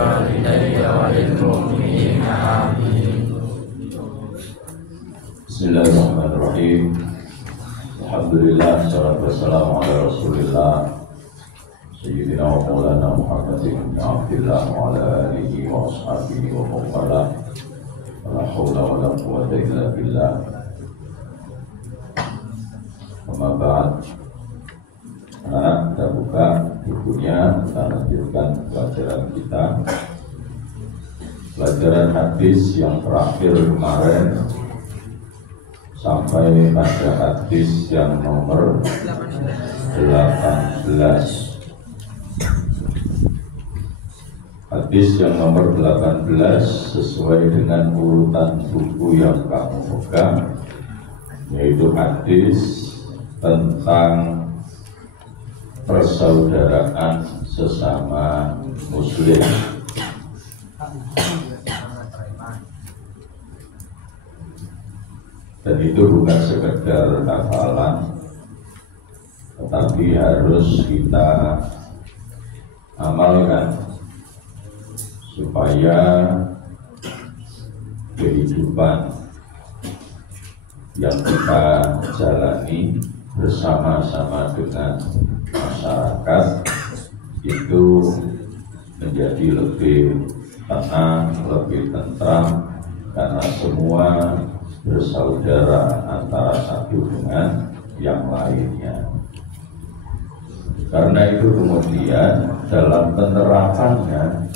Bismillahirrahmanirrahim. Alhamdulillah, salatu wassalamu ala Rasulillah Sayyidina wa maulana Muhammadin ibn Abdillah wa ala alihi wa ashabihi wa mawala. La hawla wa la quwwata illa billah. Amma ba'd. Kita buka bukunya, kita lanjutkan pelajaran kita. Pelajaran hadis yang terakhir kemarin sampai pada hadis yang nomor 18. Hadis yang nomor 18 sesuai dengan urutan buku yang kamu pegang, yaitu hadis tentang persaudaraan sesama muslim. Dan itu bukan sekedar hafalan, tetapi harus kita amalkan supaya kehidupan yang kita jalani bersama-sama dengan masyarakat itu menjadi lebih tenang, lebih tentram, karena semua bersaudara antara satu dengan yang lainnya. Karena itu kemudian dalam penerapannya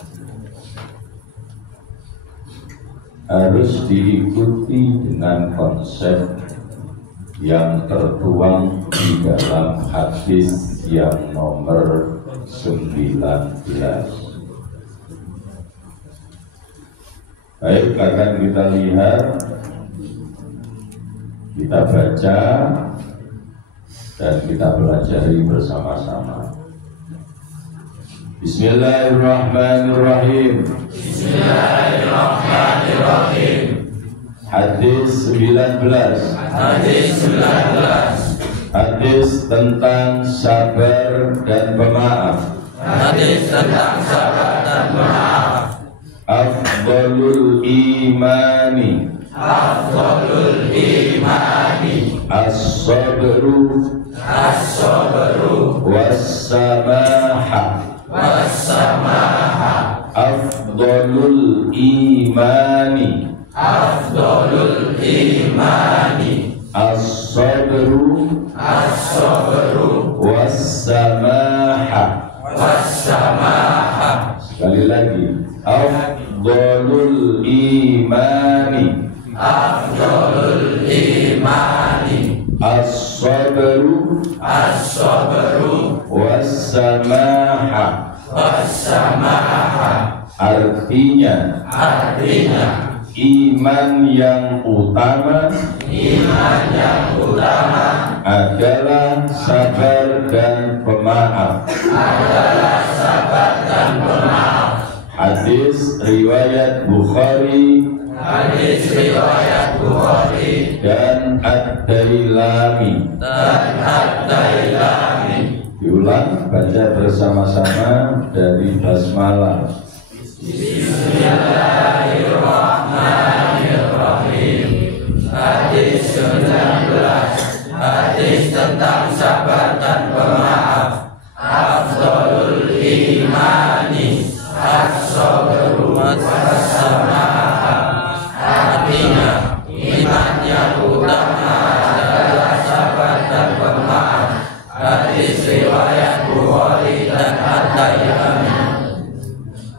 harus diikuti dengan konsep yang tertuang di dalam hadis yang nomor 19. Baik, akan kita lihat, kita baca, dan kita pelajari bersama-sama. Bismillahirrahmanirrahim. Bismillahirrahmanirrahim. Hadis 19. Hadis tentang sabar dan pemaaf. Afdalul imani as-sabru was-samaha. Afdalul imani as-sabru was-samaha. Sekali lagi, afdalul imani as-sabru was-samaha. Artinya iman yang utama adalah sabar dan pemaaf. Hadis riwayat Bukhari dan Ad-Dailami. Diulang, baca bersama-sama dari basmalah. Bismillahirrahmanirrahim. Hadis 19. Hadis tentang sabar dan pemaaf. Afdalul imani as-sabru was-samaha. Artinya iman yang utama adalah sabar dan pemaaf. Hadis riwayat Bukhari dan Ad-Dailami.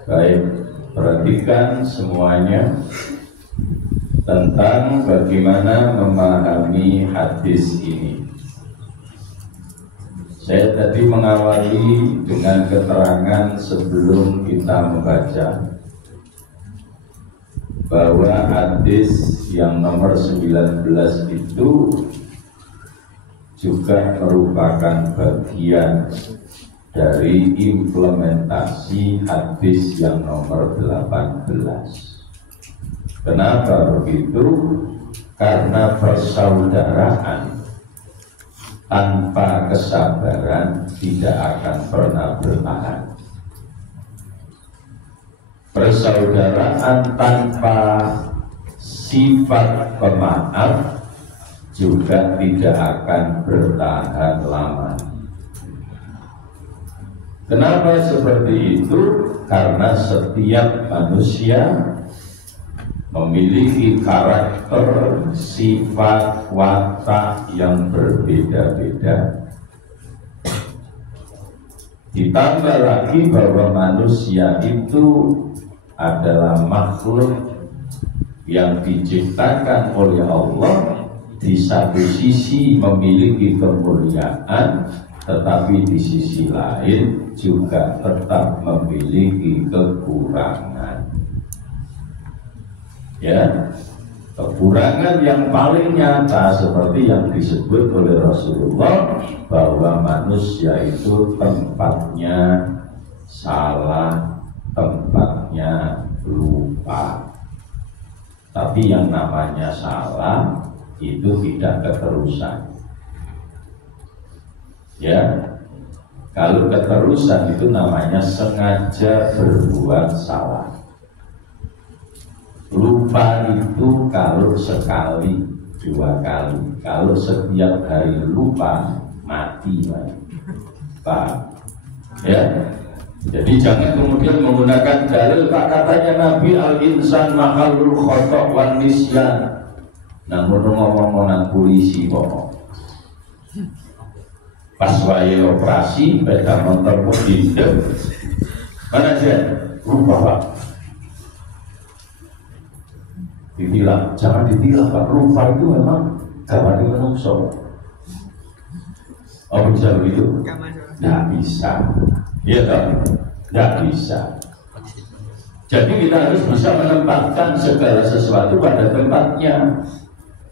Baik, perhatikan semuanya tentang bagaimana memahami hadis ini. Saya tadi mengawali dengan keterangan sebelum kita membaca bahwa hadis yang nomor 19 itu juga merupakan bagian dari implementasi hadis yang nomor 18. Kenapa begitu? Karena persaudaraan tanpa kesabaran tidak akan pernah bertahan. persaudaraan tanpa sifat pemaaf juga tidak akan bertahan lama. Kenapa seperti itu? Karena setiap manusia memiliki karakter, sifat, watak yang berbeda-beda. Ditambah lagi bahwa manusia itu adalah makhluk yang diciptakan oleh Allah, di satu sisi memiliki kemuliaan, tetapi di sisi lain juga tetap memiliki kekurangan. Ya, kekurangan yang paling nyata seperti yang disebut oleh Rasulullah, bahwa manusia itu tempatnya salah, tempatnya lupa. Tapi yang namanya salah itu tidak keterusan. Ya, kalau keterusan itu namanya sengaja berbuat salah. Lupa itu kalau sekali, dua kali. Kalau setiap hari lupa, mati lagi. Pak, ya. Jadi jangan kemudian menggunakan dalil, tak katanya Nabi al-insan mahalul khotok wan nisyan. Namun ngomong nang polisi kok. Pas waya operasi, beda motor pun dindem. Mana aja? Lupa Pak. Ditilang, jangan ditilang Pak. Lupa itu memang gawat menungso. Oh bisa begitu? Tidak bisa. Iya kan? Tidak bisa. Jadi kita harus bisa menempatkan segala sesuatu pada tempatnya.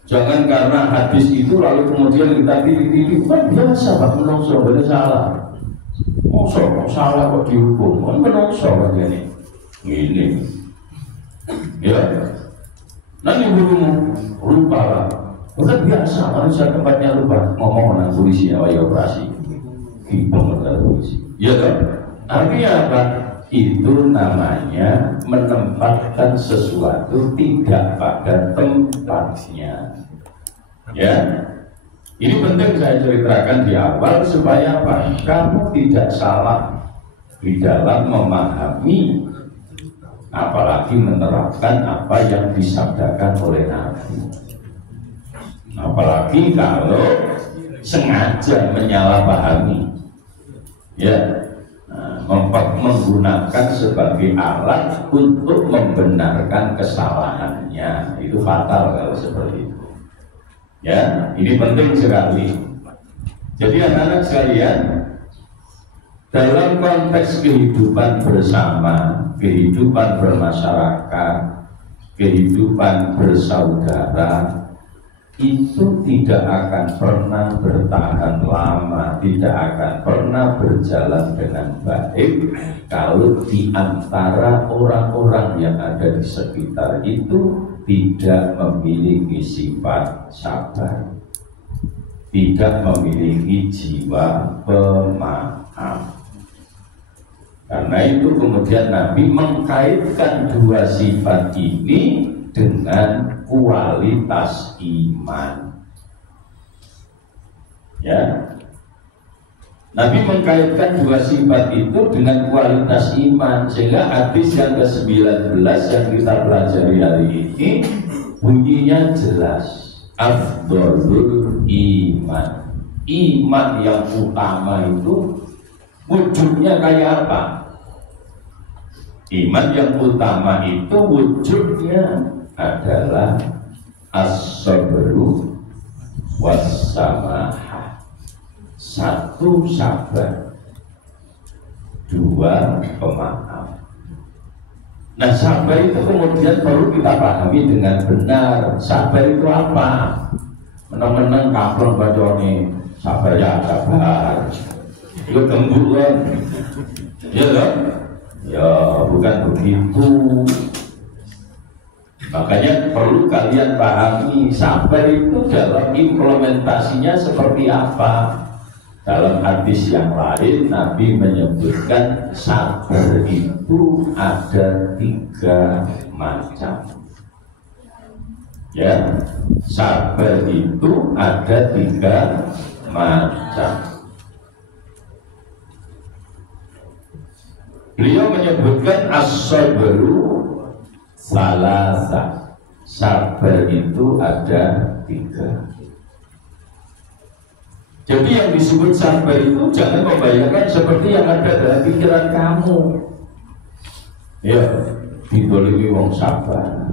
Jangan karena hadis itu lalu kemudian kita titik-titik, kan biasa Pak menungso, boleh salah. Kok salah kok dihukum? Kan menungso kan ini. Ya. Nanti gurumu lupa lah. Bukan biasa manusia tempatnya lupa. Ngomong dengan polisi awal operasi. Hitung dengan polisi. Ya kan? Artinya apa? Itu namanya menempatkan sesuatu tidak pada tempatnya. Ya, ini penting saya ceritakan di awal supaya apa? Kamu tidak salah di dalam memahami, apalagi menerapkan apa yang disabdakan oleh Nabi. Apalagi kalau sengaja menyalahpahami, ya. Menggunakan sebagai alat untuk membenarkan kesalahannya, itu fatal kalau seperti itu. Ya, ini penting sekali. Jadi anak-anak sekalian, dalam konteks kehidupan bersama, kehidupan bermasyarakat, kehidupan bersaudara, itu tidak akan pernah bertahan lama, tidak akan pernah berjalan dengan baik kalau di antara orang-orang yang ada di sekitar itu tidak memiliki sifat sabar, tidak memiliki jiwa pemaaf. Karena itu kemudian Nabi mengkaitkan dua sifat ini dengan kualitas iman. Ya, Nabi mengkaitkan dua sifat itu dengan kualitas iman, sehingga hadis yang ke-19 yang kita pelajari hari ini bunyinya jelas, afdholul iman. Iman yang utama itu wujudnya kayak apa? Iman yang utama itu wujudnya adalah as-sabru was-samahah. Satu, sabar. Dua, pemaaf. Nah, sabar itu kemudian perlu kita pahami dengan benar. Sabar itu apa? Menang-menang kaplong bacone, sabar ya sabar. Itu tembulan. Ya kan? Ya, bukan begitu. Makanya perlu kalian pahami sabar itu dalam implementasinya seperti apa. Dalam hadis yang lain Nabi menyebutkan sabar itu ada 3 macam. Ya, sabar itu ada 3 macam. Beliau menyebutkan as-sabru salasa. Sabar itu ada 3. Jadi yang disebut sabar itu jangan membayangkan seperti yang ada dalam pikiran kamu. Ya, didolimi wong sabar.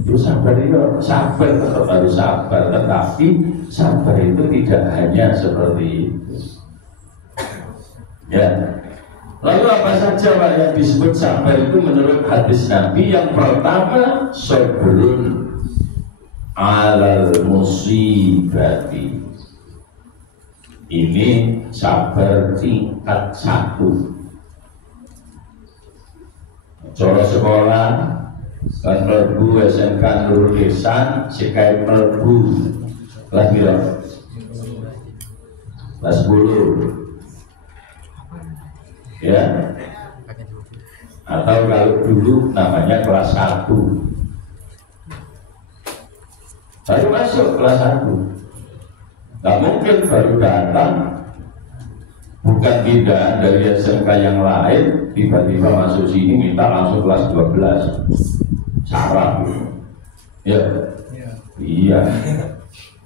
Itu sabar itu sabar tetap harus sabar, tetapi sabar itu tidak hanya seperti itu. Ya. Lalu apa saja Pak yang disebut sabar itu menurut hadis Nabi? Yang pertama, sabrun alal musibati. Ini sabar tingkat 1. Cara sekolah kan mlebu SMK Nurul Ihsan sekai mlebu kelas piro? Kelas 10. Ya. Atau kalau dulu namanya kelas 1. Baru masuk kelas 1. Gak mungkin baru datang, bukan tidak dari SMK yang lain, tiba-tiba masuk sini minta langsung kelas 12. Syarat ya. Iya.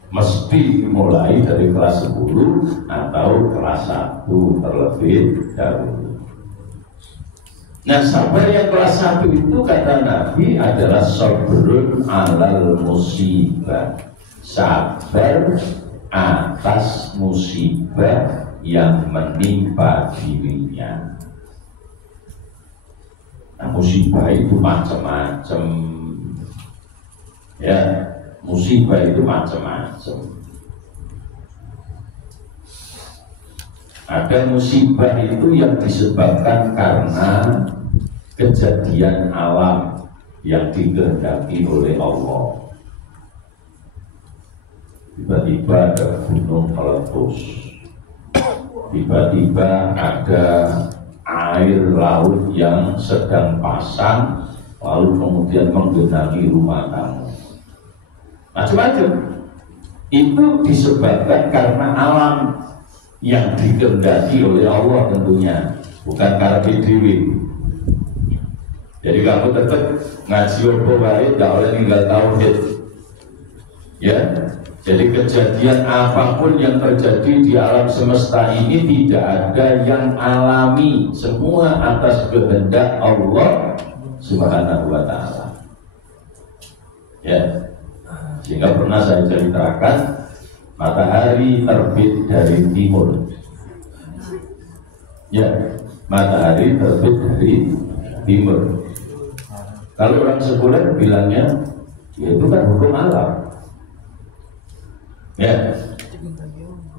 Mesti mulai dari kelas 10 atau kelas 1 terlebih dahulu. Nah, sabar yang kelas 1 itu kata Nabi adalah sabrun alal musibah. Sabar atas musibah yang menimpa dirinya. Nah, musibah itu macam-macam. Ya, musibah itu macam-macam. Ada musibah itu yang disebabkan karena kejadian alam yang dikehendaki oleh Allah. Tiba-tiba ada gunung meletus, tiba-tiba ada air laut yang sedang pasang, lalu kemudian menggenangi rumah kamu. Macam-macam. Itu disebabkan karena alam yang dikehendaki oleh Allah tentunya, bukan karena diri. Jadi kamu tetap ngaji opo wae, gak oleh ninggal tauhid. Ya. Jadi kejadian apapun yang terjadi di alam semesta ini tidak ada yang alami, semua atas kehendak Allah Subhanahu wa ta'ala. Ya. Sehingga pernah saya ceritakan matahari terbit dari timur. Ya, matahari terbit dari timur. Kalau orang sekuler bilangnya, ya itu kan hukum alam. Ya.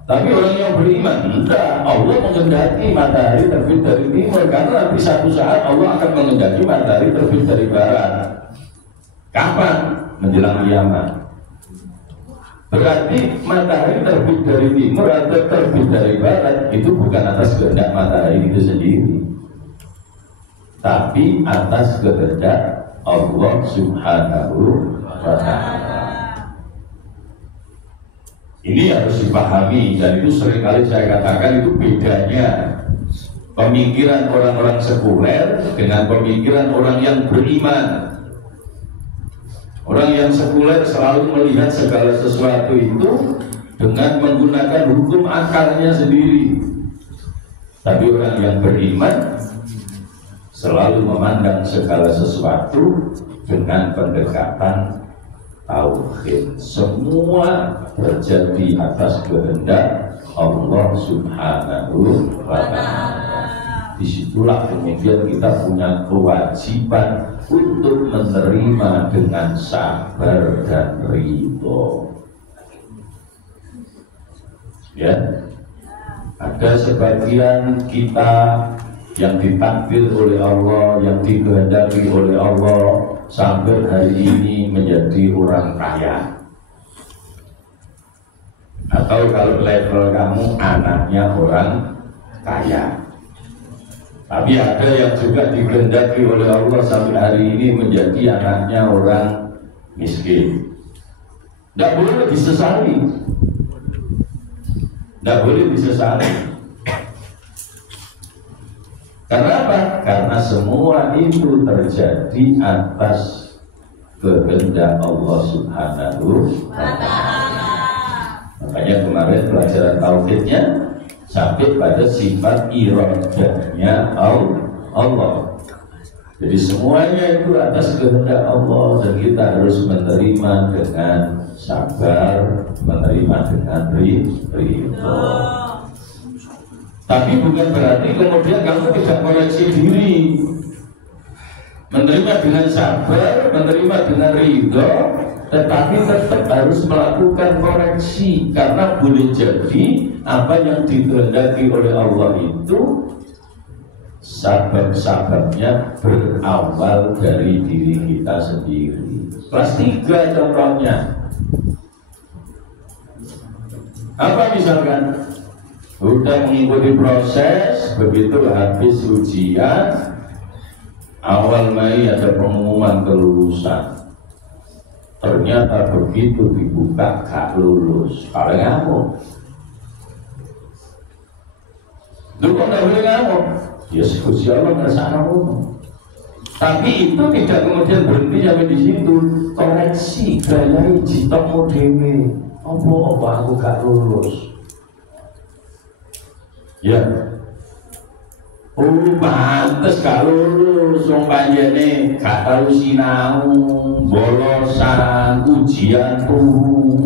Tapi orang yang beriman, enggak, Allah menghendaki matahari terbit dari timur, karena nanti satu saat Allah akan menghendaki matahari terbit dari barat. Kapan? Menjelang kiamat. Berarti matahari terbit dari timur atau terbit dari barat itu bukan atas kehendak matahari itu sendiri, tapi atas kehendak Allah Subhanahu wa ta'ala. Ini harus dipahami, dan itu seringkali saya katakan itu bedanya pemikiran orang-orang sekuler dengan pemikiran orang yang beriman. Orang yang sekuler selalu melihat segala sesuatu itu dengan menggunakan hukum akalnya sendiri. Tapi orang yang beriman selalu memandang segala sesuatu dengan pendekatan tauhid. Semua terjadi atas kehendak Allah Subhanahu wa ta'ala. Disitulah kemudian kita punya kewajiban untuk menerima dengan sabar dan ridho. Ya, ada sebagian kita yang ditakdir oleh Allah, yang dikehendaki oleh Allah sampai hari ini menjadi orang kaya. Atau kalau level kamu anaknya orang kaya. Tapi ada yang juga dikehendaki oleh Allah sampai hari ini menjadi anaknya orang miskin. Tidak boleh disesali. Tidak boleh disesali. Karena apa? Karena semua itu terjadi atas kehendak Allah Subhanahu wa Ta'ala. Makanya kemarin pelajaran tauhidnya sampai pada sifat iradahnya Allah. Jadi semuanya itu atas kehendak Allah dan kita harus menerima dengan sabar, menerima dengan ridho. Tapi bukan berarti kemudian kamu tidak koreksi diri. Menerima dengan sabar, menerima dengan ridho, tetapi tetap harus melakukan koreksi. Karena boleh jadi apa yang dikehendaki oleh Allah itu sabab-sababnya berawal dari diri kita sendiri. Kelas 3 contohnya. Apa misalkan? Sudah mengikuti proses, begitu habis ujian, awal Mei ada pengumuman kelulusan. Ternyata begitu dibuka gak lulus. Kalau ngamuk. Lu kok gak boleh ngamuk? Ya Gusti Allah ngersakno ngono. Tapi itu tidak kemudian berhenti sampai di situ. Koreksi gayai jitommu dhewe. Apa aku gak lulus? Ya. Oh, pantes gak lulus, wong panjene gak tau sinau, bolosan, ujian turu.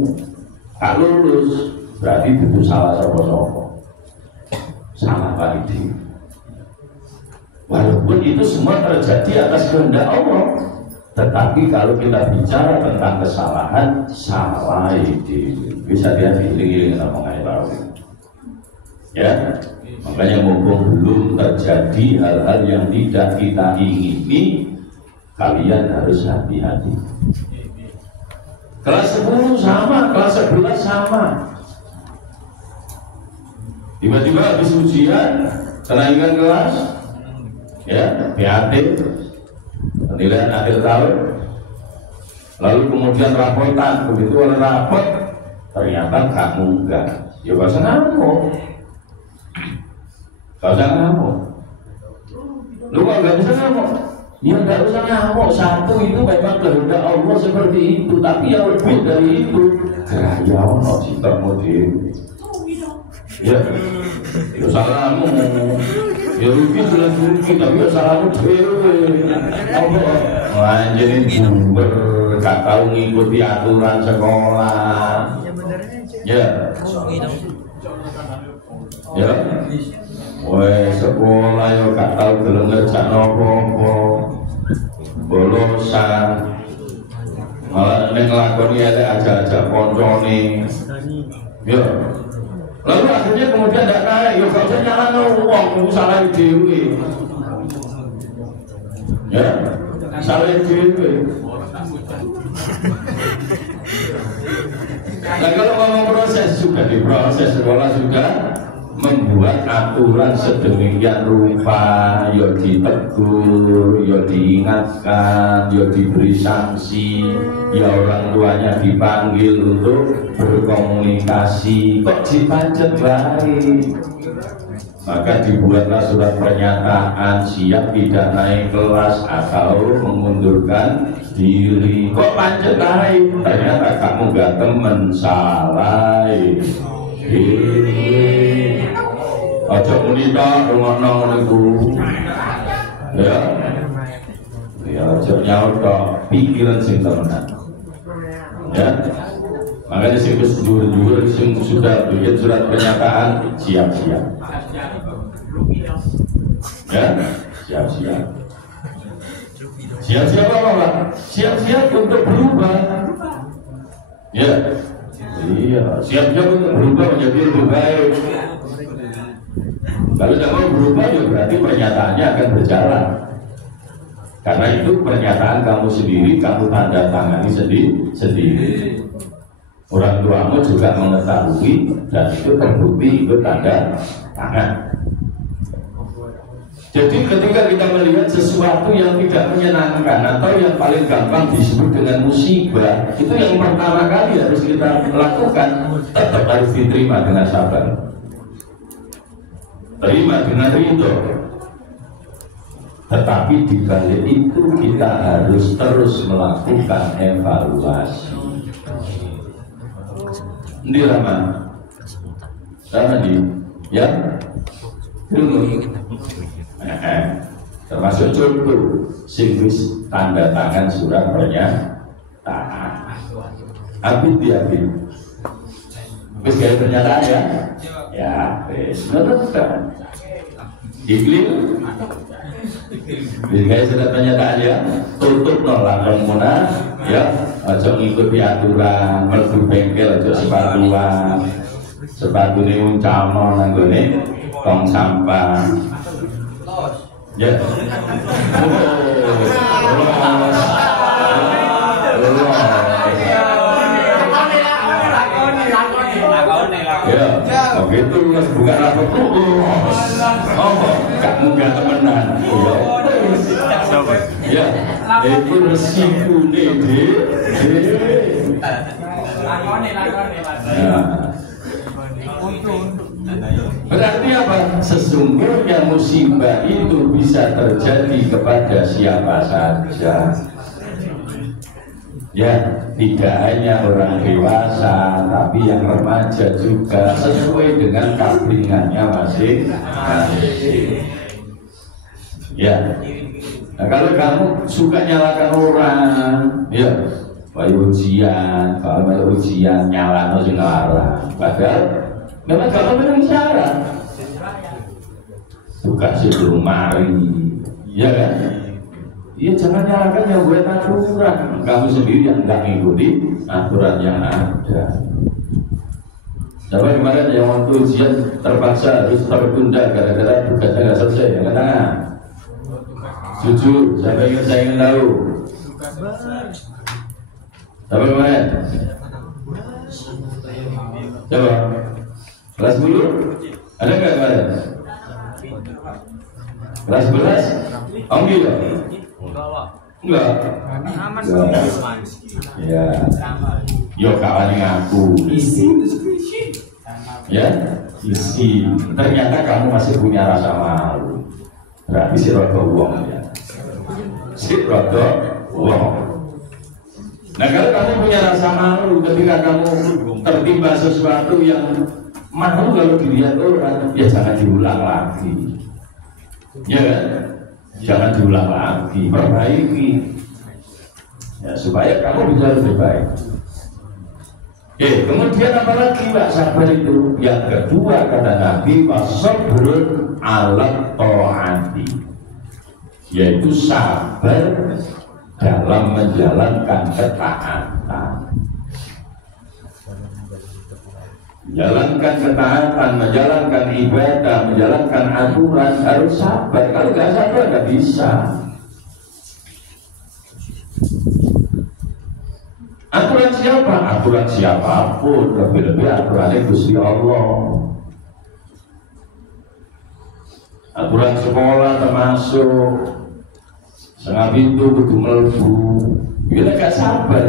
Gak lulus, berarti itu salah sapa-sapa. Salah panitia. Walaupun itu semua terjadi atas kehendak Allah, tetapi kalau kita bicara tentang kesalahan, salah itu bisa dia diiling-iling ngomong aja. Ya, makanya mumpung belum terjadi hal-hal yang tidak kita ingini, kalian harus hati-hati. Kelas 10 sama, kelas 11 sama. Tiba-tiba habis ujian, kenaikan kelas, ya, PAT, penilaian akhir tahun. Lalu kemudian rapotan, begitu oleh rapot, ternyata kamu enggak. Ya bahasa ngamuk. Gak usah ngamuk. Lu kok gak bisa ngamuk? Ya gak usah ngamuk. Satu itu memang kehendak Allah seperti itu. Tapi yang lebih dari itu, gaya ono citamu dewi. Ya, ya salahmu. Ya rugi jelas rugi, tapi ya salahmu dewi. Apa? Anjir bumber, gak tahu ngikuti aturan sekolah. Ya. Ya. Woi sekolah yo gak tau gelem ngerjakno apa-apa. Bolosan. Malah nek nglakoni elek aja-aja koncone. Yo. Lalu akhirnya kemudian ndak naik, yo gak usah nyalano wong, salah dhewe. Ya, salah dhewe. Nah kalau ngomong proses, sudah diproses, sekolah sudah membuat aturan sedemikian rupa, ya ditegur, ya diingatkan, ya diberi sanksi, ya orang tuanya dipanggil untuk berkomunikasi. Kok dipancet baik? Maka dibuatlah surat pernyataan siap tidak naik kelas atau mengundurkan diri. Kok pancet baik? Ternyata kamu gak temen, salah diri. Aja menita ngono niku. Ya. Ya aja nyaut pikiran sing temenan. Ya. Makanya sing wis dhuwur-dhuwur sing sudah bikin surat pernyataan siap-siap. Ya, siap-siap. Siap-siap apa Pak? Siap-siap untuk berubah. Ya. Iya, siap-siap untuk berubah menjadi lebih baik. Kalau tidak mau berubah, ya berarti pernyataannya akan berjalan. Karena itu pernyataan kamu sendiri, kamu tanda tangani sendiri. Orang tuamu juga mengetahui dan itu terbukti, itu tanda tangan. Jadi ketika kita melihat sesuatu yang tidak menyenangkan atau yang paling gampang disebut dengan musibah, itu yang pertama kali harus kita lakukan, tetap harus diterima dengan sabar, terima dengan ridho. Tetapi di balik itu kita harus terus melakukan evaluasi. Ini Rahman, ya, dulu. Termasuk contoh singgus tanda tangan surat pernyataan. Habis dia habis gaya pernyataan ya, ya, habis nonton. Iklim, gaya surat pernyataan ya, tutup nolak muna, ya, aja ngikuti aturan, mlebu bengkel aja sepatu ini uncama nanggone tong sampah. Ya. Ya, begitu bukan rapor kamu gak temenan. Ya, itu resiko nih. Berarti apa? Sesungguhnya musibah itu bisa terjadi kepada siapa saja. Ya, tidak hanya orang dewasa, tapi yang remaja juga, sesuai dengan kabringannya masing-masing. Ya. Nah, kalau kamu suka nyalakan orang, ya, ujian, kalau ujian nyalakan sing larang. Padahal memang kalau memang syarat tugas itu mari, ya kan? Iya, jangan nyalakan yang buat aturan. Kamu sendiri yang tidak mengikuti aturan yang ada. Siapa kemarin yang waktu ujian terpaksa harus tertunda gara-gara tugasnya nggak selesai, ya kan? Jujur, saya ingin tahu. Siapa kemarin? Coba. Kelas 10? Ada nggak kemarin? Kelas 11? Oh enggak? Enggak. Ya. Yo kawan ngaku. Ya, isi. Ternyata kamu masih punya rasa malu. Berarti si rodo uang ya. Si rodo uang. Nah, kalau kamu punya rasa malu ketika kamu tertimpa sesuatu yang malu kalau dilihat orang, ya jangan diulang lagi. Ya kan? Jangan diulang lagi, perbaiki. Ya, supaya kamu bisa lebih baik. Kemudian apalagi Pak sabar itu? Yang kedua kata Nabi, wasabrun ala ta'ati, yaitu sabar dalam menjalankan ketaatan. Menjalankan ketaatan, menjalankan ibadah, menjalankan aturan harus sabar. Kalau nggak sabar nggak bisa. Aturan siapa? Aturan siapapun, lebih-lebih aturannya Gusti Allah. Aturan sekolah termasuk setengah pintu kudu mlebu. Bila gak sabar,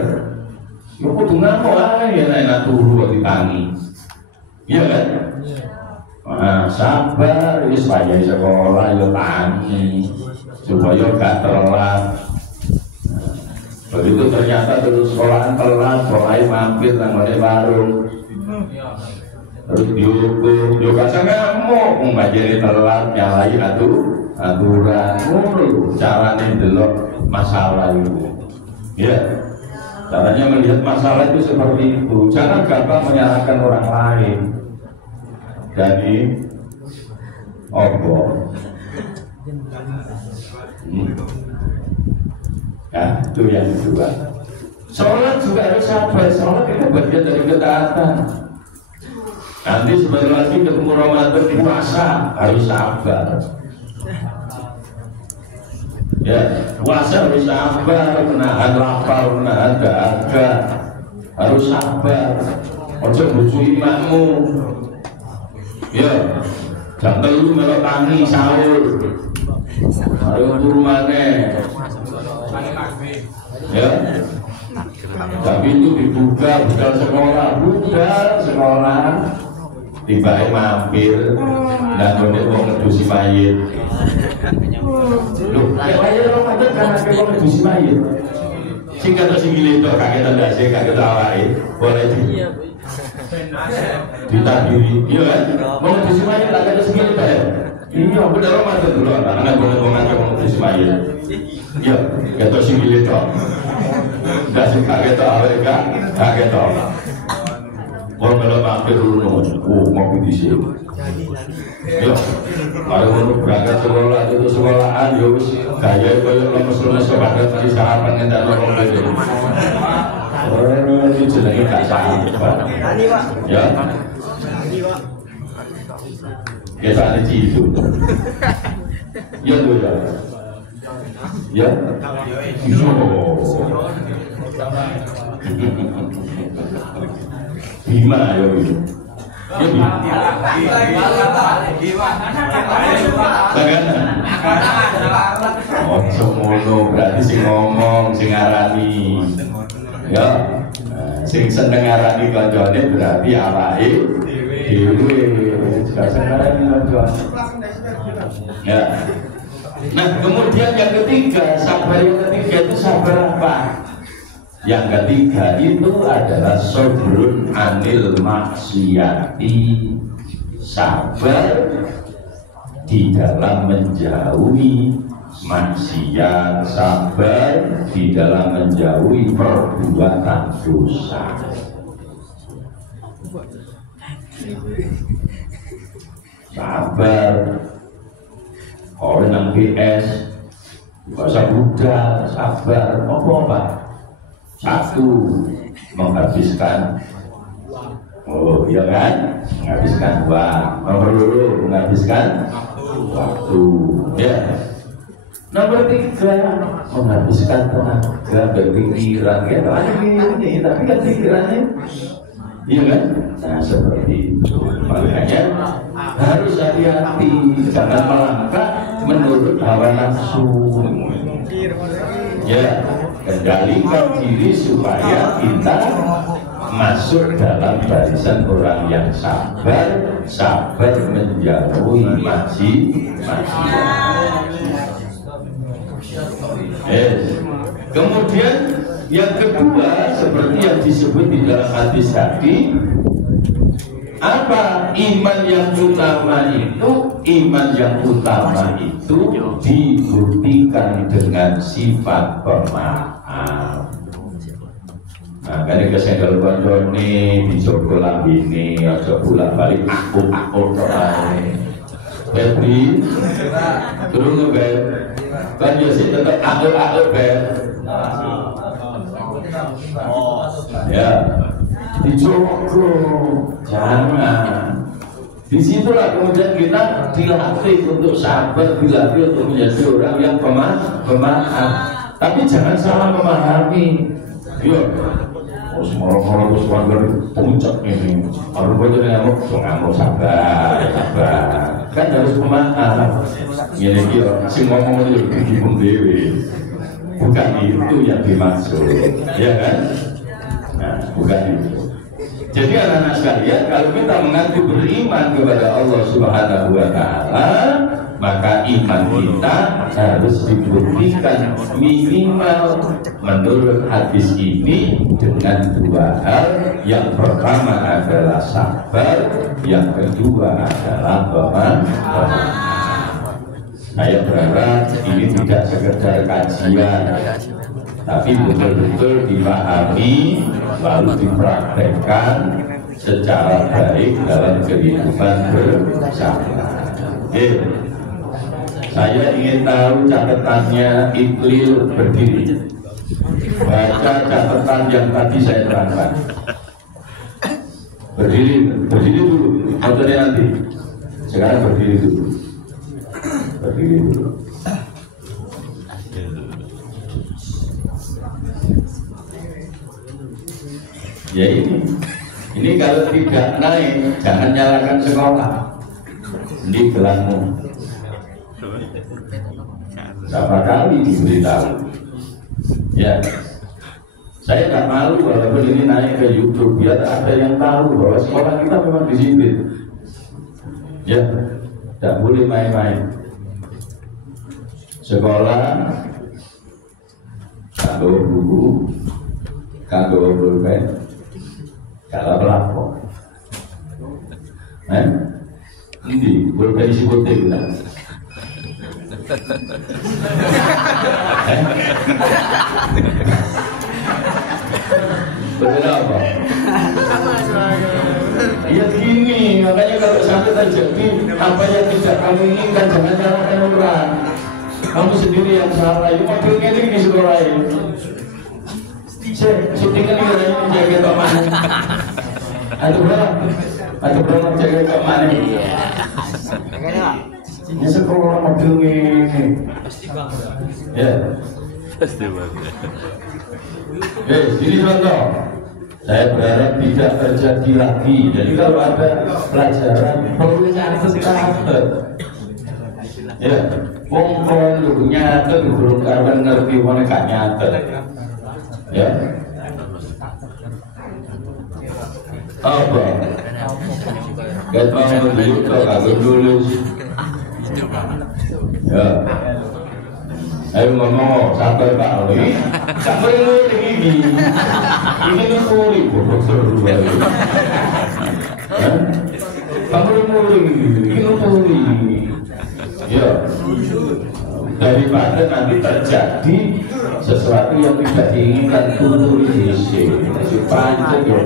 ya kudu ngamuk ae nek turu ditangi. Iya kan? Nah, sabar wis supaya sekolah yo tangi supaya gak telat. Begitu ternyata terus sekolahan telat, sekolahnya mampir nang warung. Terus dihukum, juga ngamuk, ngajari telat, nyalai aturan, ngono caranya delok masalah itu. Ya, caranya melihat masalah itu seperti itu. Jangan gampang menyalahkan orang lain. Jadi, Nah, itu yang kedua. Sholat juga harus sabar. Sholat itu bagian dari ketaatan. Nanti sebentar lagi ketemu Ramadan, puasa harus sabar. Ya, puasa harus sabar, menahan lapar, menahan dahaga. harus sabar. Ojo bojoi makmu. Ya, jam 3 melok tangi sahur. Ayo turu maneh. Ya. Tapi itu dibuka budal sekolah. Tiba-tiba mampir dan ngomong wong ngedusi mayit. Loh, mayit Ramadan kan ada wong ngedusi mayit. Sing kata sing gile kaget ndase kaget awake. Boleh ditabiri. Iya kan? Wong ngedusi mayit tak kata sing gile bae. Iya, udah Ramadan dulu karena wong ngedusi mayit. Iya, kata sing gile tok. Ndase kaget awake kaget tok. Orang kalau mampir dulu, ngopi di sini. Ya, kalau berangkat sekolah itu sekolahan, ya wis gaya koyo lemes-lemes sebagai tadi sarapan ngendak orang itu. Itu jenenge gak sabar. Ya. Kita ada itu. Ya tuh ya. Ya. Bima ya itu. Oh, semono berarti sing ngomong, sing ngarani. Ya. Sing seneng ngarani kancane berarti awake dhewe. Gak seneng ngarani kancane. Ya. Nah, kemudian yang ketiga, sabar yang ketiga itu sabar apa? Yang ketiga itu adalah sabrun anil maksiati, sabar di dalam menjauhi maksiat, sabar di dalam menjauhi perbuatan dosa. Sabar orang yang PS bahasa Buddha, sabar apa? Satu, menghabiskan iya kan? Menghabiskan uang. Nomor 2, menghabiskan waktu. Ya. Nomor 3, menghabiskan tenaga dan pikiran. Ya, ini tapi kan pikirannya iya kan? Nah, seperti itu. Makanya harus hati-hati, jangan melangkah menurut hawa nafsu. Ya, kendalikan diri supaya kita masuk dalam barisan orang yang sabar menjauhi maksiat. Kemudian yang kedua seperti yang disebut di dalam hadis tadi, apa iman yang utama itu? Iman yang utama itu dibuktikan dengan sifat pemaaf. Nah, kan kesenggol koncone dicoba lambene, aja bolak-balik aku ae. Tapi turun ke kan ya sih tetap aku ya dicoba jangan. Disitulah kemudian kita dilatih untuk sabar, dilatih untuk menjadi orang yang pemaaf. Tapi jangan salah memahami. Yo, semua terus warga puncak ini. Kalau begitu ngamuk sabar. Kan harus pemaaf. Ini dia, si ngomong itu bingung dewi. Bukan itu yang dimaksud, ya kan? Nah, bukan itu. Jadi anak-anak sekalian, kalau kita mengaku beriman kepada Allah Subhanahu wa Ta'ala, maka iman kita harus dibuktikan minimal menurut hadis ini dengan 2 hal. Yang pertama adalah sabar, yang kedua adalah pemaaf. Saya berharap ini tidak sekedar kajian, tapi betul-betul dipahami lalu dipraktekkan secara baik dalam kehidupan bersama. Saya ingin tahu catatannya Iqlil berdiri. Baca catatan yang tadi saya terangkan. Berdiri dulu, fotonya nanti. Sekarang berdiri dulu. Berdiri dulu. Ya ini kalau tidak naik, jangan nyalakan sekolah. Ini gelanmu. Berapa kali diberitahu? Ya, saya nggak malu walaupun ini naik ke YouTube, biar ada yang tahu bahwa sekolah kita memang disiplin. Ya, tidak boleh main-main. Sekolah kanggo buku, kanggo pulpen, kalau pelapor. Ini pulpen isi putih benar. Betul apa? Ya gini, makanya kalau sampai terjadi apa yang tidak kamu inginkan jangan nyalakan orang. Kamu sendiri yang salah. Itu mobilnya ini di sekolah ini. Syutingnya ini orang menjaga Pak Mane. Ada berapa menjaga Pak Mane? Ini sekolah mobil ini. Ya. Ini contoh. Saya berharap tidak terjadi lagi. Jadi kalau ada pelajaran perlu catat. Ya, wong-wong lu nyatet belum karuan ngerti mana gak nyatet. Ya. Apa? Gak mau menunjuk kalau lulus. Ya. Ayo ngomong, sabar Pak Oli. Sabar ini. Ini nukuri, bodoh seru banget. Sabar ini nukuri. Ya. Daripada nanti terjadi sesuatu yang tidak diinginkan turun di sini. Panjang ya.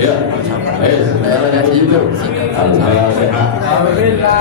Ya. Sekarang yang itu. Alhamdulillah.